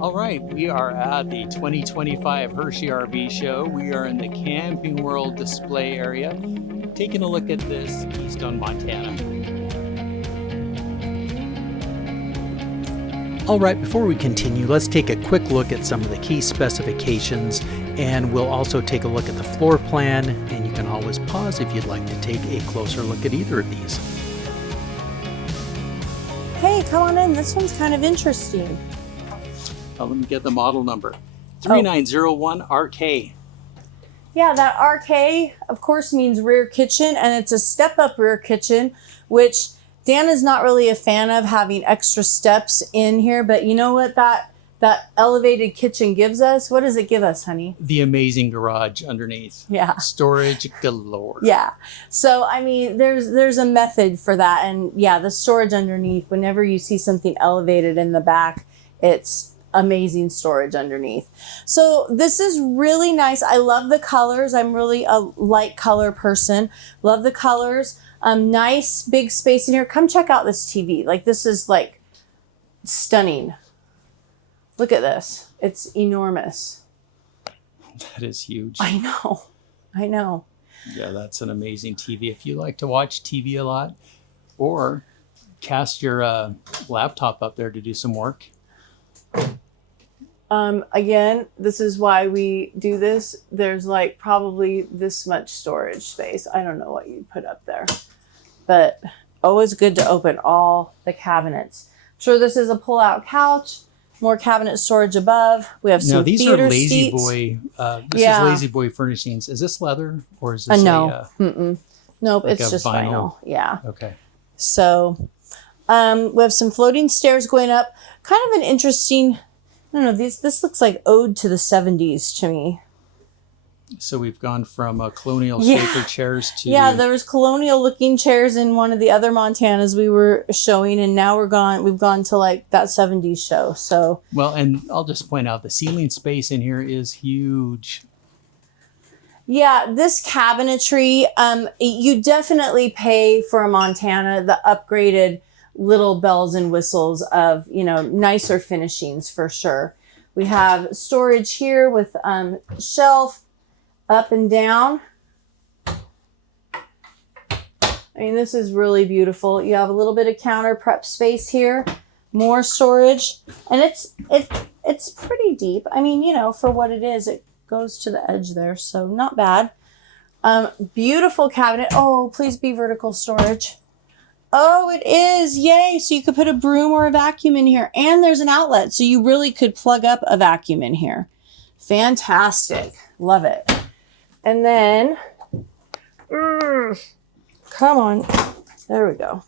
All right, we are at the 2025 Hershey RV show. We are in the Camping World display area, taking a look at this Keystone Montana. All right, before we continue, let's take a quick look at some of the key specifications, and we'll also take a look at the floor plan, and you can always pause if you'd like to take a closer look at either of these. Hey, come on in. This one's kind of interesting. Let me get the model number. 3901RK. Yeah, that RK, of course, means rear kitchen, and it's a step-up rear kitchen, which Dan is not really a fan of having extra steps in here, but you know what that elevated kitchen gives us? What does it give us, honey? The amazing garage underneath. Yeah. Storage galore. Yeah. So, I mean, there's a method for that, and yeah, the storage underneath, whenever you see something elevated in the back, it's amazing storage underneath. So this is really nice. I love the colors. I'm really a light color person. Love the colors. Nice big space in here. Come check out this TV. Like, this is like stunning. Look at this. It's enormous. That is huge. I know. I know. Yeah, that's an amazing TV. If you like to watch TV a lot, or cast your laptop up there to do some work. Again, this is why we do this. There's like probably this much storage space. I don't know what you'd put up there, but always good to open all the cabinets. I'm sure this is a pull-out couch, more cabinet storage above. We have some these theater are Lazy seats. Boy. This is Lazy Boy furnishings. Is this leather or is this no? Nope, like it's just vinyl. Yeah. Okay. So we have some floating stairs going up. Kind of an interesting, I don't know, this looks like ode to the 70s to me. So we've gone from colonial shaker chairs to... Yeah, there was colonial looking chairs in one of the other Montanas we were showing, and now we've gone to like that 70s show. So well, and I'll just point out the ceiling space in here is huge. yeah, this cabinetry, you definitely pay for a Montana the upgraded little bells and whistles of, nicer finishings for sure. We have storage here with shelf up and down. I mean, this is really beautiful. You have a little bit of counter prep space here, more storage, and it's pretty deep. I mean, for what it is, it goes to the edge there, so not bad. Beautiful cabinet. Oh, please be vertical storage. Oh, it is. Yay. So you could put a broom or a vacuum in here. And there's an outlet. So you really could plug up a vacuum in here. Fantastic. Love it. And then, come on. There we go.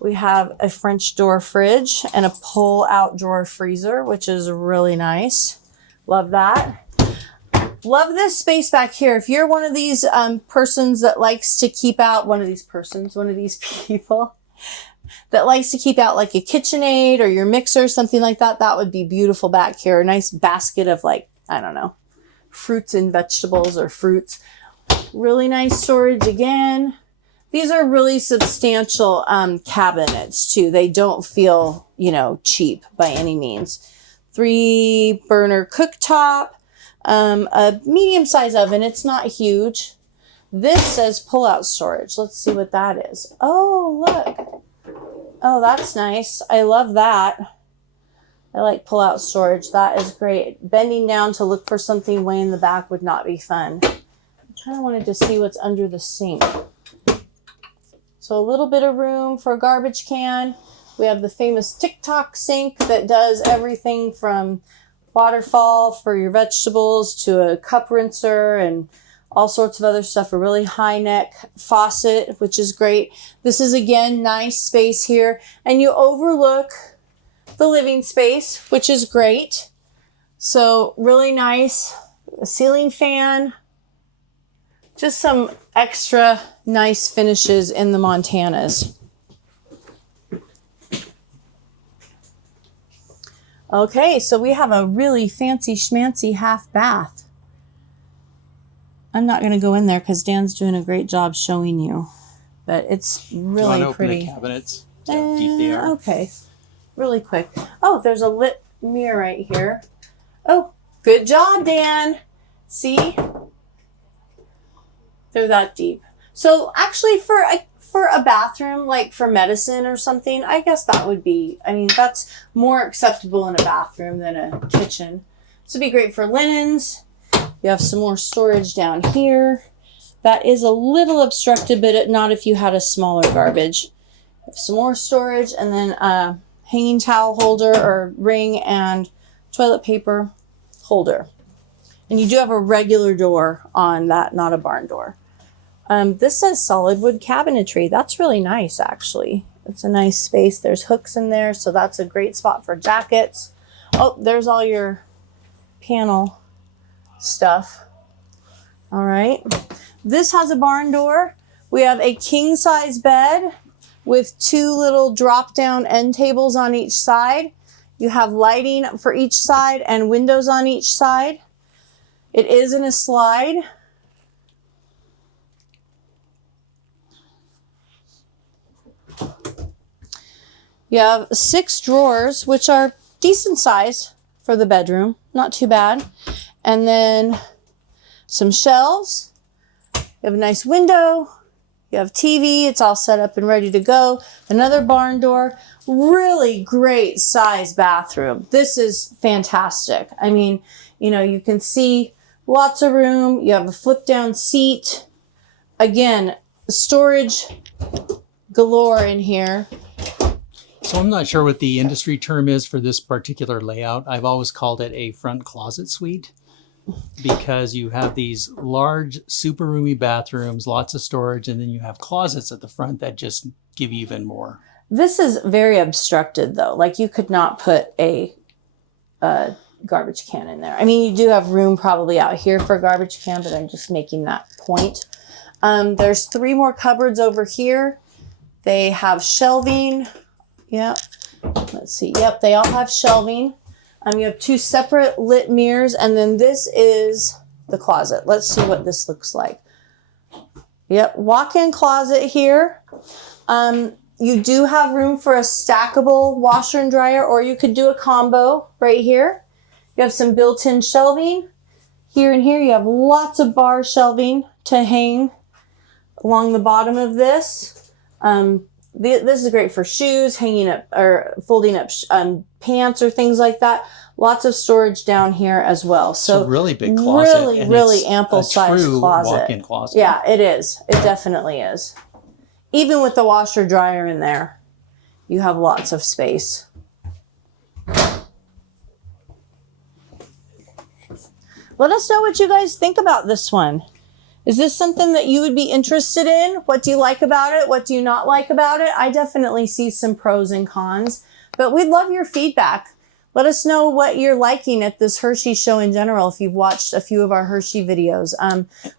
We have a French door fridge and a pull-out drawer freezer, which is really nice. Love that. Love this space back here. If you're one of these persons that likes to keep out, one of these people that likes to keep out like a KitchenAid or your mixer, something like that, that would be beautiful back here. A nice basket of like, I don't know, fruits and vegetables or fruits. Really nice storage again. These are really substantial cabinets too. They don't feel, cheap by any means. 3-burner cooktop. A medium-sized oven. It's not huge. This says pull-out storage. Let's see what that is. Oh, look. Oh, that's nice. I love that. I like pull-out storage. That is great. Bending down to look for something way in the back would not be fun. I kind of wanted to see what's under the sink. So a little bit of room for a garbage can. We have the famous TikTok sink that does everything from waterfall for your vegetables to a cup rinser and all sorts of other stuff. A really high neck faucet, which is great. This is, again, nice space here. And you overlook the living space, which is great. So really nice. A ceiling fan. Just some extra nice finishes in the Montanas. Okay, so we have a really fancy schmancy half bath. I'm not going to go in there because Dan's doing a great job showing you, but it's really pretty. Open the cabinets. See how deep they are. Okay, really quick. Oh, there's a lit mirror right here. Oh, good job, Dan. See? They're that deep. So actually for a bathroom, like for medicine or something, I guess that would be, I mean, that's more acceptable in a bathroom than a kitchen. This would be great for linens. You have some more storage down here. That is a little obstructed, but not if you had a smaller garbage. Some more storage, and then a hanging towel holder or ring and toilet paper holder. And you do have a regular door on that, not a barn door. This says solid wood cabinetry. That's really nice, actually. It's a nice space. There's hooks in there, so that's a great spot for jackets. Oh, there's all your panel stuff. All right. This has a barn door. We have a king size bed with 2 little drop down end tables on each side. You have lighting for each side and windows on each side. It is in a slide. You have 6 drawers, which are decent size for the bedroom. Not too bad. And then some shelves. You have a nice window. You have TV. It's all set up and ready to go. Another barn door. Really great size bathroom. This is fantastic. I mean, you know, you can see lots of room. You have a flip down seat. Again, storage galore in here. So I'm not sure what the industry term is for this particular layout. I've always called it a front closet suite because you have these large, super roomy bathrooms, lots of storage, and then you have closets at the front that just give you even more. This is very obstructed, though. Like, you could not put a garbage can in there. I mean, you do have room probably out here for a garbage can, but I'm just making that point. There's 3 more cupboards over here. They have shelving. Yep. Let's see. Yep, they all have shelving. You have 2 separate lit mirrors, and then this is the closet. Let's see what this looks like. Yep, walk-in closet here. You do have room for a stackable washer and dryer, or you could do a combo right here. You have some built-in shelving. Here and here, you have lots of bar shelving to hang along the bottom of this. This is great for shoes, hanging up or folding up pants or things like that. Lots of storage down here as well. So really big closet. Really ample size closet. Walk-in closet. Yeah, it is. It definitely is. Even with the washer dryer in there, you have lots of space. Let us know what you guys think about this one. Is this something that you would be interested in? What do you like about it? What do you not like about it? I definitely see some pros and cons, but we'd love your feedback. Let us know what you're liking at this Hershey show in general. If you've watched a few of our Hershey videos,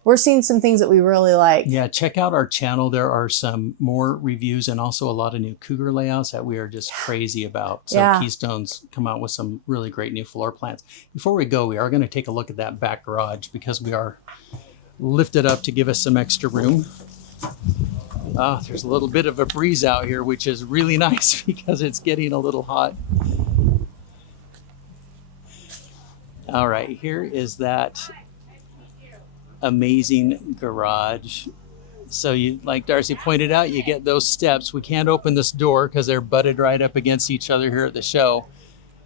we're seeing some things that we really like. Yeah, check out our channel. There are some more reviews and also a lot of new Cougar layouts that we are just crazy about. So Keystone's come out with some really great new floor plans. Before we go, we are going to take a look at that back garage because we are lifted up to give us some extra room. There's a little bit of a breeze out here, which is really nice because it's getting a little hot. All right, here is that amazing garage. So you, like Darcy pointed out, you get those steps. We can't open this door because they're butted right up against each other here at the show.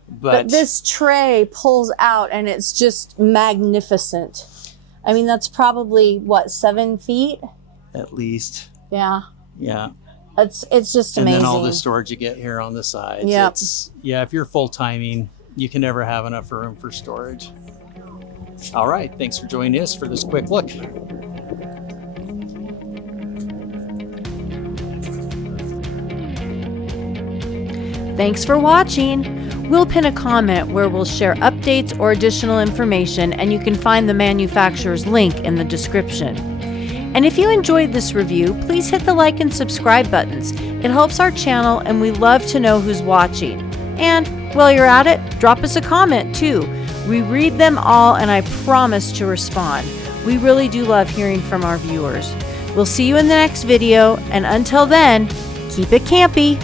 But this tray pulls out and it's just magnificent. I mean, that's probably, what, 7 feet? At least. Yeah. Yeah. It's just amazing. And then all the storage you get here on the sides. Yep. Yeah, if you're full timing, you can never have enough room for storage. All right, thanks for joining us for this quick look. Thanks for watching. We'll pin a comment where we'll share updates or additional information, and you can find the manufacturer's link in the description. And if you enjoyed this review, please hit the like and subscribe buttons. It helps our channel, and we love to know who's watching. And while you're at it, drop us a comment too. We read them all, and I promise to respond. We really do love hearing from our viewers. We'll see you in the next video, and until then, keep it campy.